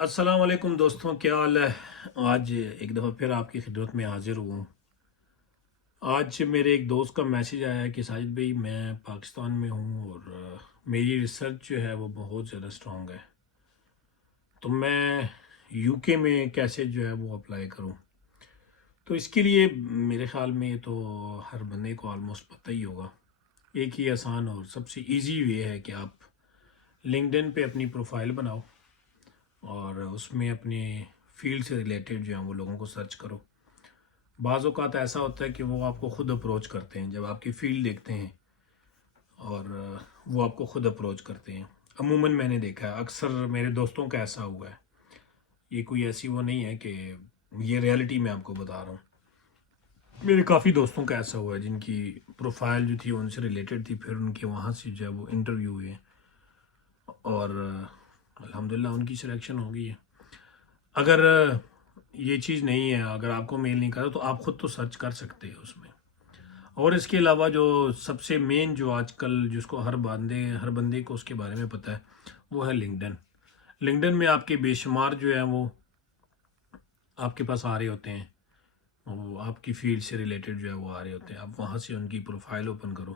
السلام علیکم دوستوں، کیا حال ہے؟ آج ایک دفعہ پھر آپ کی خدمت میں حاضر ہوں۔ آج میرے ایک دوست کا میسیج آیا ہے کہ ساجد بھائی میں پاکستان میں ہوں اور میری ریسرچ جو ہے وہ بہت زیادہ سٹرونگ ہے، تو میں یو کے میں کیسے جو ہے وہ اپلائی کروں؟ تو اس کے لیے میرے خیال میں تو ہر بندے کو آلموسٹ پتہ ہی ہوگا۔ ایک ہی آسان اور سب سے ایزی وے ہے کہ آپ لنکڈ پہ اپنی پروفائل بناؤ اور اس میں اپنے فیلڈ سے ریلیٹڈ جو ہیں وہ لوگوں کو سرچ کرو۔ بعض اوقات ایسا ہوتا ہے کہ وہ آپ کو خود اپروچ کرتے ہیں، جب آپ کی فیلڈ دیکھتے ہیں اور وہ آپ کو خود اپروچ کرتے ہیں۔ عموماً میں نے دیکھا ہے، اکثر میرے دوستوں کا ایسا ہوا ہے، یہ کوئی ایسی وہ نہیں ہے کہ یہ ریالٹی میں آپ کو بتا رہا ہوں۔ میرے کافی دوستوں کا ایسا ہوا ہے جن کی پروفائل جو تھی ان سے ریلیٹڈ تھی، پھر ان کے وہاں سے جو ہے وہ انٹرویو ہوئے اور الحمدللہ ان کی سلیکشن ہو گئی ہے۔ اگر یہ چیز نہیں ہے، اگر آپ کو میل نہیں کرا تو آپ خود تو سرچ کر سکتے ہو اس میں۔ اور اس کے علاوہ جو سب سے مین جو آج کل جس کو ہر بندے کو اس کے بارے میں پتہ ہے وہ ہے لنکڈن۔ لنکڈن میں آپ کے بے شمار جو ہے وہ آپ کے پاس آ رہے ہوتے ہیں، وہ آپ کی فیلڈ سے ریلیٹڈ جو ہے وہ آ رہے ہوتے ہیں۔ آپ وہاں سے ان کی پروفائل اوپن کرو،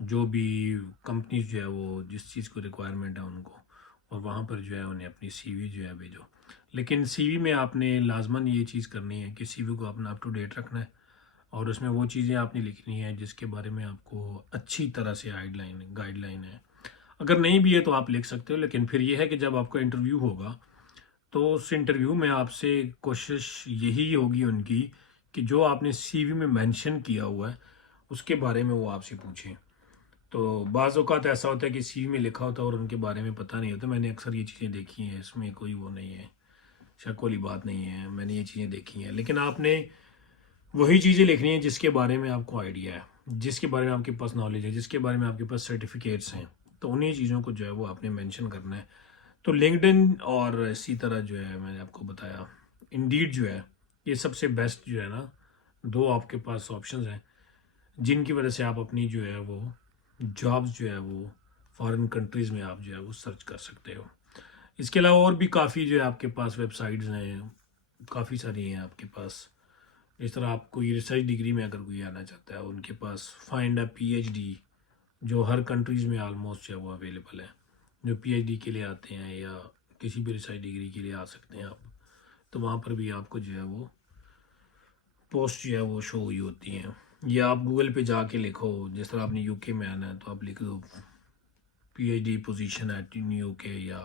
جو بھی کمپنیز جو ہے وہ جس چیز کو ریکوائرمنٹ ہے ان کو، اور وہاں پر جو ہے انہیں اپنی سی وی جو ہے بھیجو۔ لیکن سی وی میں آپ نے لازماً یہ چیز کرنی ہے کہ سی وی کو اپنا اپ ٹو ڈیٹ رکھنا ہے، اور اس میں وہ چیزیں آپ نے لکھنی ہیں جس کے بارے میں آپ کو اچھی طرح سے گائیڈ لائن ہے۔ اگر نہیں بھی ہے تو آپ لکھ سکتے ہو، لیکن پھر یہ ہے کہ جب آپ کا انٹرویو ہوگا تو اس انٹرویو میں آپ سے کوشش یہی ہوگی ان کی کہ جو آپ نے سی وی میں مینشن کیا ہوا ہے اس کے بارے میں وہ آپ سے پوچھیں۔ تو بعض اوقات ایسا ہوتا ہے کہ سی وی میں لکھا ہوتا ہے اور ان کے بارے میں پتہ نہیں ہوتا۔ میں نے اکثر یہ چیزیں دیکھی ہیں، اس میں کوئی وہ نہیں ہے، شک والی بات نہیں ہے، میں نے یہ چیزیں دیکھی ہیں۔ لیکن آپ نے وہی چیزیں لکھنی ہیں جس کے بارے میں آپ کو آئیڈیا ہے، جس کے بارے میں آپ کے پاس نالج ہے، جس کے بارے میں آپ کے پاس سرٹیفکیٹس ہیں، تو انہیں چیزوں کو جو ہے وہ آپ نے مینشن کرنا ہے۔ تو لنکڈن اور اسی طرح جو ہے میں نے آپ کو بتایا انڈیڈ جو ہے، یہ سب سے بیسٹ جو ہے نا، دو آپ کے پاس آپشنز ہیں جن کی وجہ سے آپ اپنی جو ہے وہ جابز جو ہے وہ فارن کنٹریز میں آپ جو ہے وہ سرچ کر سکتے ہو۔ اس کے علاوہ اور بھی کافی جو ہے آپ کے پاس ویب سائٹس ہیں، کافی ساری ہیں آپ کے پاس۔ اس طرح آپ کوئی ریسرچ ڈگری میں اگر کوئی آنا چاہتا ہے، ان کے پاس find a P H D جو ہر کنٹریز میں آلموسٹ جو ہے وہ اویلیبل ہے۔ جو پی ایچ ڈی کے لیے آتے ہیں یا کسی بھی ریسرچ ڈگری کے لیے آ سکتے ہیں آپ، تو وہاں پر بھی آپ کو جو ہے وہ پوسٹ جو ہے وہ شو ہوئی ہوتی ہیں۔ یا آپ گوگل پہ جا کے لکھو، جس طرح آپ نے یو کے میں آنا ہے تو آپ لکھ دو P H D position at U K, یا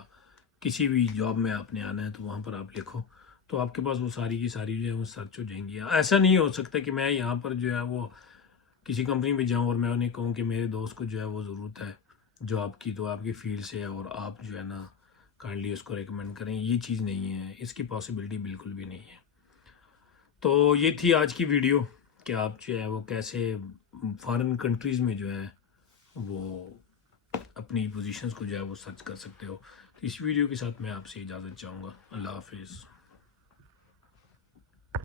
کسی بھی جاب میں آپ نے آنا ہے تو وہاں پر آپ لکھو، تو آپ کے پاس وہ ساری کی ساری جو ہے وہ سرچ ہو جائیں گی۔ ایسا نہیں ہو سکتا کہ میں یہاں پر جو ہے وہ کسی کمپنی میں جاؤں اور میں انہیں کہوں کہ میرے دوست کو جو ہے وہ ضرورت ہے جو آپ کی، تو آپ کی فیلڈ سے ہے اور آپ جو ہے نا کائنڈلی اس کو ریکمینڈ کریں۔ یہ چیز نہیں ہے، اس کی پاسبلٹی بالکل بھی نہیں ہے۔ تو یہ تھی آج کی ویڈیو کہ آپ جو ہے وہ کیسے فارن کنٹریز میں جو ہے وہ اپنی پوزیشنز کو جو ہے وہ سرچ کر سکتے ہو۔ تو اس ویڈیو کے ساتھ میں آپ سے اجازت چاہوں گا۔ اللہ حافظ۔